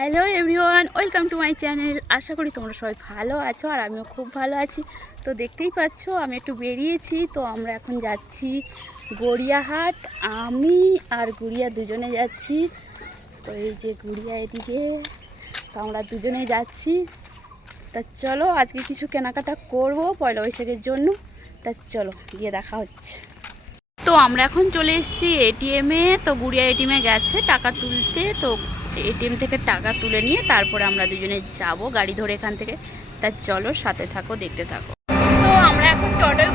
Hello everyone welcome to my channel আশা করি তোমরা সবাই ভালো আছো আর আমিও খুব ভালো আছি। তো দেখতেই পাচ্ছ, আমি একটু বেরিয়েছি। তো আমরা এখন যাচ্ছি গড়িয়াহাট। আমি আর গুড়িয়া দুজনে যাচ্ছি। তো এই যে গুড়িয়া এদিকে, তো আমরা দুজনে যাচ্ছি। তা চলো, আজকে কিছু কেনাকাটা করব পয়লা বৈশাখের জন্য। তা চলো, গিয়ে দেখা হচ্ছে। তো আমরা এখন চলে এসেছি এটিএমে তো গুড়িয়া এটিএমে গেছে টাকা তুলতে। তো এটিএম থেকে টাকা তুলে নিয়ে তারপরে আমরা দুজনে যাব গাড়ি ধরে এখান থেকে। তা চলো সাথে থাকো, দেখতে থাকো। তো আমরা এখন টোটোয়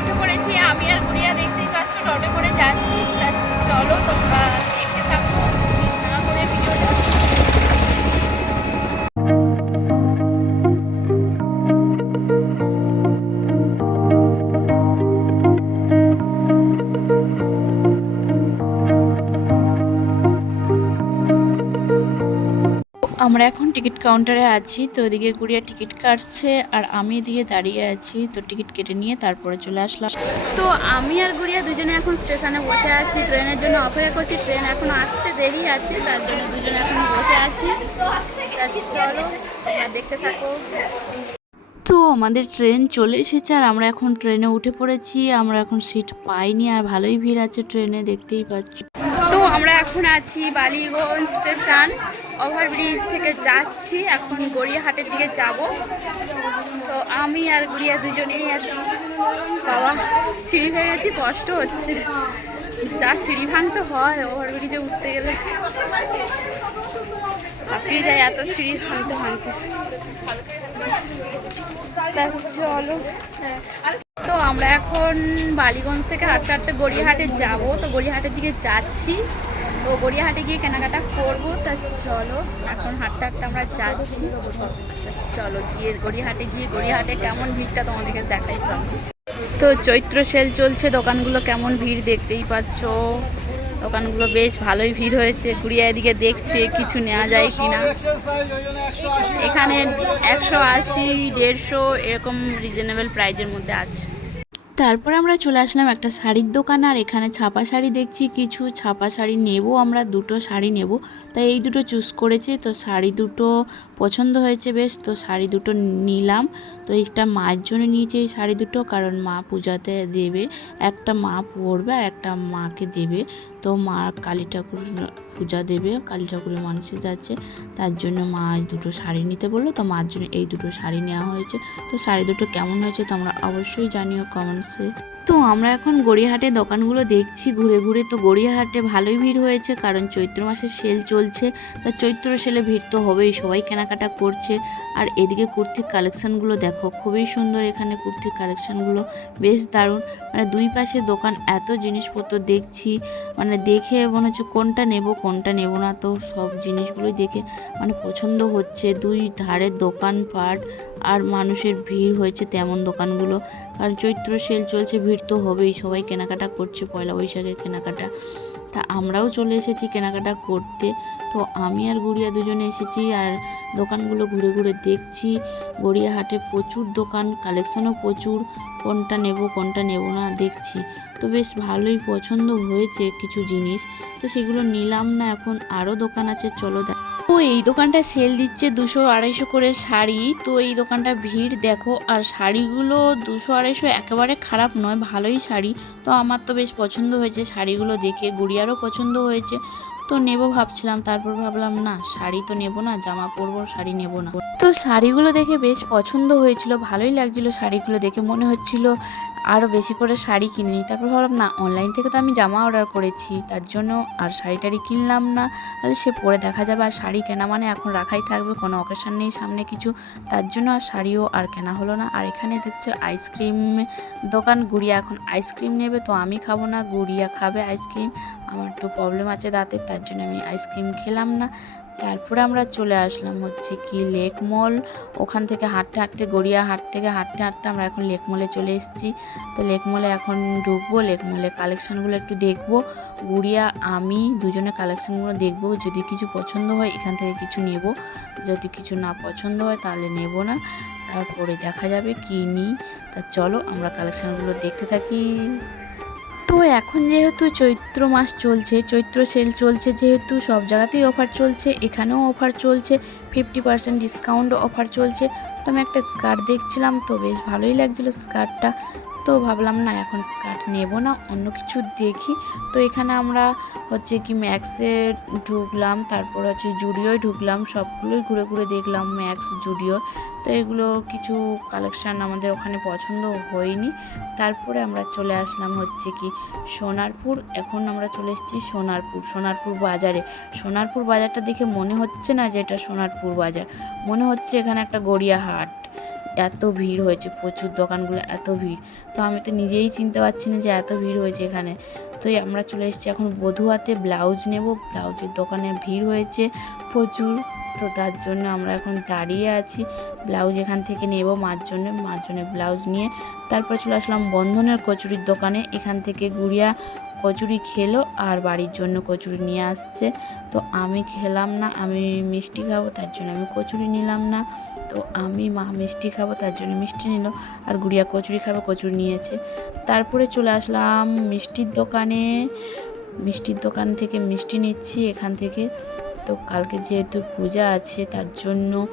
আমরা এখন টিকিট কাউন্টারে আছি তো ওদিকে গুড়িয়া টিকিট কাটছে আর আমি এদিকে দাঁড়িয়ে আছি তো টিকিট কেটে নিয়ে তারপরে চলে আসলাম। তো আমি আর গুড়িয়া দুজনে এখন স্টেশনে বসে আছি ট্রেনের জন্য অপেক্ষা করছি ট্রেন এখন আসতে দেরি আছে তার জন্য দুজনে এখন বসে আছি। চলো দেখতে থাকো। তো আমাদের ট্রেন চলে এসেছে আর আমরা এখন ট্রেনে উঠে পড়েছি আমরা এখন সিট পাইনি আর ভালোই ভিড় আছে ট্রেনে দেখতেই পাচ্ছি। তো আমরা এখন আছি বালিগঞ্জ স্টেশন। ওভারব্রিজ থেকে যাচ্ছি, এখন গড়িয়াহাটের দিকে যাব। তো আমি আর গড়িয়া দুজনেই আছি। বাবা, সিঁড়ি হয়ে গেছি, কষ্ট হচ্ছে। যা সিঁড়ি ভাঙতে হয় ওভারব্রিজে উঠতে গেলে। হাঁপিয়ে যায় এত সিঁড়ি ভাঙতে ভাঙতে। চলো। তো আমরা এখন বালিগঞ্জ থেকে হাঁটতে হাঁটতে গড়িয়াহাটে যাব। তো গড়িয়াহাটের দিকে যাচ্ছি। তো গড়িয়াহাটে গিয়ে কেনাকাটা করব, তা চলো, এখন হাটটা হাটটা আমরা যাচ্ছি। চলো, গিয়ে গড়িয়াহাটে গিয়ে গড়িয়াহাটে কেমন ভিড়টা তোমাদেরকে দেখাই, চলো। তো চৈত্র সেল চলছে, দোকানগুলো কেমন ভিড় দেখতেই পাচ্ছ। দোকানগুলো বেশ ভালোই ভিড় হয়েছে, গুড়িয়া এদিকে দেখছে কিছু নেওয়া যায় কিনা। এখানে একশো আশি, দেড়শো, এরকম রিজনেবল প্রাইজের মধ্যে আছে। তারপর আমরা চলে আসলাম একটা শাড়ির দোকান, আর এখানে ছাপা শাড়ি দেখছি, কিছু ছাপা শাড়ি নেব আমরা, দুটো শাড়ি নেব। তাই এই দুটো চুজ করেছি, তো শাড়ি দুটো পছন্দ হয়েছে বেশ, তো শাড়ি দুটো নিলাম। তো এইটা মার জন্য নিয়েছে এই শাড়ি দুটো, কারণ মা পূজাতে দেবে, একটা মা পরবে আর একটা মাকে দেবে। তো মা কালী ঠাকুর পূজা দেবে, কালী ঠাকুরের মানুষে যাচ্ছে। তার জন্য মা দুটো শাড়ি নিতে বলল। তো মার জন্য এই দুটো শাড়ি নেওয়া হয়েছে। তো শাড়ি দুটো কেমন হয়েছে তোমরা অবশ্যই জানিও কমেন্টসে তো আমরা এখন গড়িয়াহাটে দোকানগুলো দেখছি ঘুরে ঘুরে। তো গড়িয়াহাটে ভালোই ভিড় হয়েছে কারণ চৈত্র মাসে সেল চলছে। তা চৈত্র সেলে ভিড় তো হবেই, সবাই কেনাকাটা করছে। আর এদিকে কুর্তির কালেকশানগুলো দেখো, খুবই সুন্দর এখানে কুর্তির কালেকশানগুলো বেশ দারুণ। মানে দুই পাশে দোকান, এত জিনিসপত্র দেখছি। মানে দেখে মনে হচ্ছে কোনটা নেব কোনটা নেব না। তো সব জিনিসগুলোই দেখে মানে পছন্দ হচ্ছে। দুই ধারের দোকানপাট আর মানুষের ভিড় হয়েছে তেমন দোকানগুলো। কারণ চৈত্র সেল চলছে, ভিড় তো হবেই। সবাই কেনাকাটা করছে, পয়লা বৈশাখের কেনাকাটা। তা আমরাও চলে এসেছি কেনাকাটা করতে। তো আমি আর গুড়িয়া দুজনে এসেছি আর দোকানগুলো ঘুরে ঘুরে দেখছি। গড়িয়াহাটে প্রচুর দোকান, কালেকশনও প্রচুর। কোনটা নেব কোনটা নেব না দেখছি। তো বেশ ভালোই পছন্দ হয়েছে কিছু জিনিস। তো সেগুলো নিলাম না, এখন আরও দোকান আছে, চলো দেখ তো এই দোকানটা সেল দিচ্ছে দুশো আড়াইশো করে শাড়ি। তো এই দোকানটা ভিড়, দেখো, আর শাড়িগুলো দুশো আড়াইশো একেবারে খারাপ নয়, ভালোই শাড়ি। তো আমার তো বেশ পছন্দ হয়েছে শাড়িগুলো দেখে, গুড়িয়ারও পছন্দ হয়েছে। তো নেব ভাবছিলাম, তারপর ভাবলাম, না, শাড়ি তো নেব না, জামা পরবো, শাড়ি নেব না। তো শাড়িগুলো দেখে বেশ পছন্দ হয়েছিল, ভালোই লাগছিল শাড়িগুলো দেখে, মনে হচ্ছিল আরও বেশি করে শাড়ি কিনে নিই। তারপর ভাবলাম, না অনলাইন থেকে তো আমি জামা অর্ডার করেছি, তার জন্য আর শাড়ি টাড়ি কিনলাম না। তাহলে সে পরে দেখা যাবে আর শাড়ি কেনা মানে এখন রাখাই থাকবে, কোনো অকেশান নেই সামনে কিছু। তার জন্য আর শাড়িও আর কেনা হলো না। আর এখানে দেখছ আইসক্রিম দোকান, গুড়িয়া। এখন আইসক্রিম নেবে তো আমি খাব না, গুড়িয়া খাবে আইসক্রিম আমার একটু প্রবলেম আছে দাঁতের তার জন্য আমি আইসক্রিম খেলাম না। তারপরে আমরা চলে আসলাম হচ্ছে কি লেক মল। ওখান থেকে হাঁটতে হাঁটতে, গড়িয়া হাট থেকে হাঁটতে হাঁটতে আমরা এখন লেক মলে চলে এসেছি। তো লেক মলে এখন ঢুকবো, লেক মলে কালেকশানগুলো একটু দেখব। গুড়িয়া, আমি দুজনে কালেকশানগুলো দেখব। যদি কিছু পছন্দ হয়, এখান থেকে কিছু নেব। যদি কিছু না পছন্দ হয়, তাহলে নেব না। তারপরে দেখা যাবে কি নিই। তা চলো, আমরা কালেকশানগুলো দেখতে থাকি। তো এখন যেহেতু চৈত্র মাস চলছে, চৈত্র সেল চলছে, যেহেতু সব জায়গাতেই অফার চলছে, এখানেও অফার চলছে ফিফটি পার্সেন্ট ডিসকাউন্ট অফার চলছে। তো আমি একটা স্কার্ট দেখছিলাম, তো বেশ ভালোই লাগছিল স্কার্টটা তো ভাবলাম, না, এখন স্কার্ট নেব না, অন্য কিছু দেখি। তো এখানে আমরা হচ্ছে কি ম্যাক্সে ঢুকলাম, তারপর হচ্ছে জুডিওয় ঢুকলাম, সবগুলোই ঘুরে ঘুরে দেখলাম ম্যাক্স, জুডিও। তো এগুলো কিছু কালেকশান আমাদের ওখানে পছন্দ হয়নি। তারপরে আমরা চলে আসলাম হচ্ছে কি সোনারপুর। এখন আমরা চলে এসেছি সোনারপুর সোনারপুর বাজারে। সোনারপুর বাজারটা দেখে মনে হচ্ছে না যে এটা সোনারপুর বাজার। মনে হচ্ছে এখানে একটা গড়িয়া হাট এত ভিড় হয়েছে, প্রচুর দোকানগুলো এত ভিড়। তো আমি তো নিজেই চিনতে পারছি না যে এত ভিড় হয়েছে এখানে। তো আমরা চলে এসেছি এখন বধুয়াতে ব্লাউজ নেব। ব্লাউজের দোকানে ভিড় হয়েছে প্রচুর। তো তার জন্য আমরা এখন দাঁড়িয়ে আছি। ব্লাউজ এখান থেকে নেব মার জন্য। মার জন্য ব্লাউজ নিয়ে তারপর চলে আসলাম বন্ধনের কচুরির দোকানে। এখান থেকে গুড়িয়া কচুরি খেলো আর বাড়ির জন্য কচুরি নিয়ে আসছে। তো আমি খেলাম না, আমি মিষ্টি খাব, তার জন্য আমি কচুরি নিলাম না। তো আমি মা মিষ্টি খাব, তার জন্য মিষ্টি নিল। আর গুড়িয়া কচুরি খাবে, কচুরি নিয়েছে। তারপরে চলে আসলাম মিষ্টির দোকানে। মিষ্টির দোকান থেকে মিষ্টি নিচ্ছি এখান থেকে। তো কালকে যেহেতু পূজা আছে, তার জন্য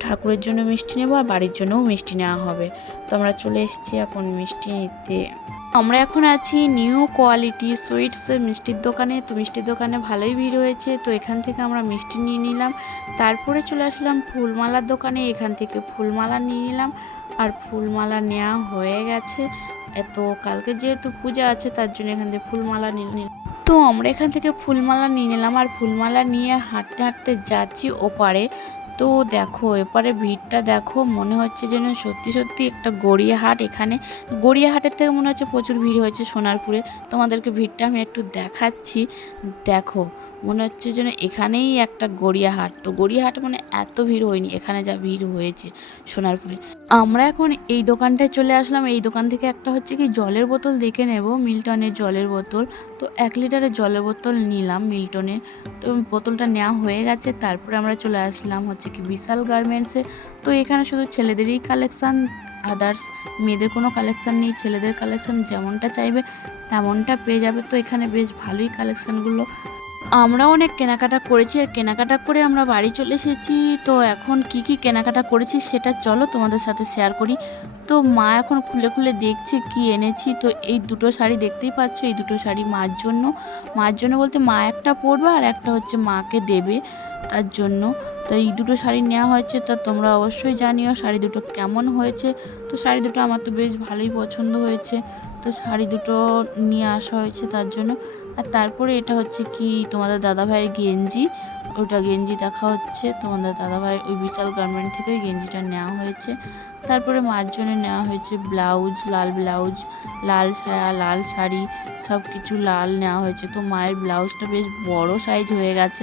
ঠাকুরের জন্য মিষ্টি নেব আর বাড়ির জন্যও মিষ্টি নেওয়া হবে। তো আমরা চলে এসেছি এখন মিষ্টি নিতে। আমরা এখন আছি নিউ কোয়ালিটি সুইটসের মিষ্টির দোকানে। তো মিষ্টির দোকানে ভালোই ভিড় হয়েছে। তো এখান থেকে আমরা মিষ্টি নিয়ে নিলাম। তারপরে চলে আসলাম ফুলমালার দোকানে। এখান থেকে ফুলমালা নিয়ে নিলাম। আর ফুলমালা নেওয়া হয়ে গেছে। এত কালকে যেহেতু পূজা আছে, তার জন্য এখান থেকে ফুলমালা নিয়ে নিলাম। তো আমরা এখান থেকে ফুলমালা নিয়ে নিলাম। আর ফুলমালা নিয়ে হাঁটতে হাঁটতে যাচ্ছি ওপারে। তো দেখো, এপারে ভিড়টা দেখো, মনে হচ্ছে যেন সত্যি সত্যি একটা গড়িয়াহাট এখানে। গড়িয়াহাটের থেকে মনে হচ্ছে প্রচুর ভিড় হয়েছে সোনারপুরে। তোমাদেরকে ভিড়টা আমি একটু দেখাচ্ছি। দেখো মনে হচ্ছে যেন এখানেই একটা গড়িয়াহাট। তো গড়িয়াহাট মানে এত ভিড় হয়নি, এখানে যা ভিড় হয়েছে সোনারপুরে। আমরা এখন এই দোকানটায় চলে আসলাম। এই দোকান থেকে একটা হচ্ছে কি জলের বোতল দেখে নেব, মিল্টনের জলের বোতল। তো এক লিটারের জলের বোতল নিলাম মিল্টনের। তো বোতলটা নেওয়া হয়ে গেছে, তারপরে আমরা চলে আসলাম হচ্ছে কি বিশাল গার্মেন্টসে। তো এখানে শুধু ছেলেদেরই কালেকশান আদার্স মেয়েদের কোনো কালেকশান নেই, ছেলেদের কালেকশান যেমনটা চাইবে তেমনটা পেয়ে যাবে। তো এখানে বেশ ভালোই কালেকশানগুলো আমরা অনেক কেনাকাটা করেছি আর কেনাকাটা করে আমরা বাড়ি চলে এসেছি। তো এখন কি কি কেনাকাটা করেছি সেটা চলো তোমাদের সাথে শেয়ার করি। তো মা এখন খুলে খুলে দেখছে কি এনেছি। তো এই দুটো শাড়ি দেখতেই পাচ্ছ, এই দুটো শাড়ি মার জন্য। মার জন্য বলতে মা একটা পরবে আর একটা হচ্ছে মাকে দেবে তার জন্য। তো এই দুটো শাড়ি নেওয়া হয়েছে, তা তোমরা অবশ্যই জানিও শাড়ি দুটো কেমন হয়েছে। তো শাড়ি দুটো আমার তো বেশ ভালোই পছন্দ হয়েছে। তো শাড়ি দুটো নিয়ে আসা হয়েছে তার জন্য। আর তারপরে এটা হচ্ছে কি, তোমাদের দাদাভাইয়ের গেঞ্জি। ওটা গেঞ্জি দেখা হচ্ছে। তোমাদের দাদাভাই ওই বিশাল গার্মেন্ট থেকে ওই গেঞ্জিটা নেওয়া হয়েছে। তারপরে মার জন্য নেওয়া হয়েছে ব্লাউজ, লাল ব্লাউজ, লাল সায়া লাল শাড়ি সব কিছু লাল নেওয়া হয়েছে। তো মায়ের ব্লাউজটা বেশ বড় সাইজ হয়ে গেছে।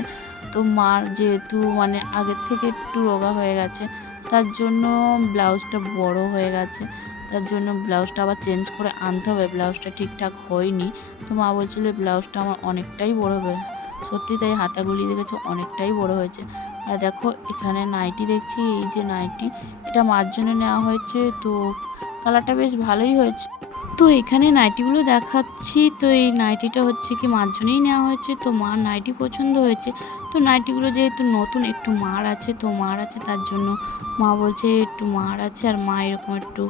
তো মার যেহেতু মানে আগের থেকে একটু রোগা হয়ে গেছে, তার জন্য ব্লাউজটা বড় হয়ে গেছে। তার জন্য ব্লাউজটা আবার চেঞ্জ করে আনতে হবে। ব্লাউজটা ঠিকঠাক হয়নি। তো মা বলছিল ব্লাউজটা আমার অনেকটাই বড় হবে। সত্যি তাই হাতাগুলি দেখেছ, অনেকটাই বড় হয়েছে। আর দেখো, এখানে নাইটি দেখছি, এই যে নাইটি, এটা মার জন্য নেওয়া হয়েছে। তো কালারটা বেশ ভালোই হয়েছে। তো এখানে নাইটিগুলো দেখাচ্ছি। তো এই নাইটিটা হচ্ছে কি মার জন্যই নেওয়া হয়েছে? তো মার নাইটি পছন্দ হয়েছে। তো নাইটিগুলো যেহেতু নতুন, একটু মার আছে, তো মার আছে, তার জন্য মা বলছে, একটু মার আছে আর মা এরকম একটু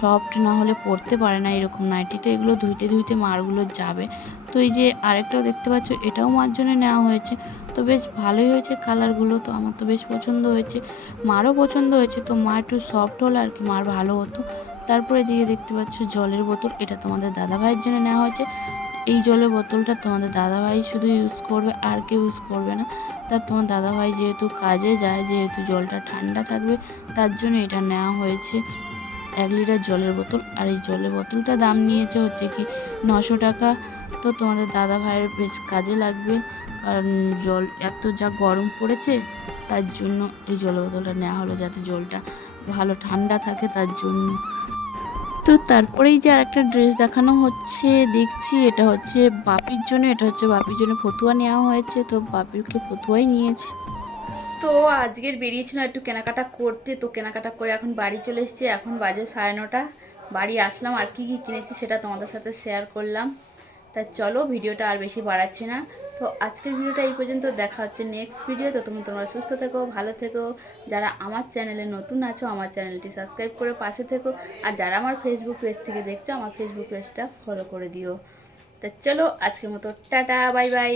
সফট না হলে পরতে পারে না এরকম নাইটি। তো এগুলো ধুইতে ধুইতে মারগুলো যাবে। তো এই যে আরেকটাও দেখতে পাচ্ছ, এটাও মার জন্য নেওয়া হয়েছে। তো বেশ ভালোই হয়েছে কালারগুলো, তো আমার তো বেশ পছন্দ হয়েছে। মারও পছন্দ হয়েছে, তো মা একটু সফট হলে আর কি মার ভালো হতো। তারপরে দিকে দেখতে পাচ্ছ জলের বোতল, এটা তোমাদের দাদাভাইয়ের জন্য নেওয়া হয়েছে। এই জলের বোতলটা তোমাদের দাদাভাই শুধু ইউজ করবে, আর কেউ ইউজ করবে না। তার তোমার দাদাভাই যেহেতু কাজে যায়, যেহেতু জলটা ঠান্ডা থাকবে, তার জন্য এটা নেওয়া হয়েছে। এক লিটার জলের বোতল। আর এই জলের বোতলটা দাম নিয়েছে হচ্ছে কি নশো টাকা। তো তোমাদের দাদা ভাইয়ের বেশ কাজে লাগবে। কারণ জল এত যা গরম পড়েছে, তার জন্য এই জলের বোতলটা নেওয়া হলো যাতে জলটা ভালো ঠান্ডা থাকে তার জন্য। তো তারপরেই যে আর একটা ড্রেস দেখানো হচ্ছে, দেখছি এটা হচ্ছে বাপির জন্য, এটা হচ্ছে বাপির জন্য ফতুয়া নেওয়া হয়েছে। তো বাপিরকে ফতুয়াই নিয়েছি। তো আজকের বেরিয়েছিলাম একটু কেনাকাটা করতে। তো কেনাকাটা করে এখন বাড়ি চলে এসেছি, এখন বাজে সাড়ে নটা। বাড়ি আসলাম, আর কি কি কিনেছি সেটা তোমাদের সাথে শেয়ার করলাম। তা চলো, ভিডিওটা আর বেশি বাড়াচ্ছি না। তো আজকের ভিডিওটা এই পর্যন্ত, দেখা হচ্ছে নেক্সট ভিডিও তো তুমি তোমরা সুস্থ থেকো, ভালো থেকো। যারা আমার চ্যানেলে নতুন আছো, আমার চ্যানেলটি সাবস্ক্রাইব করে পাশে থেকো। আর যারা আমার ফেসবুক পেজ থেকে দেখছ, আমার ফেসবুক পেজটা ফলো করে দিও। তা চলো, আজকের মতো, টাটা বাই বাই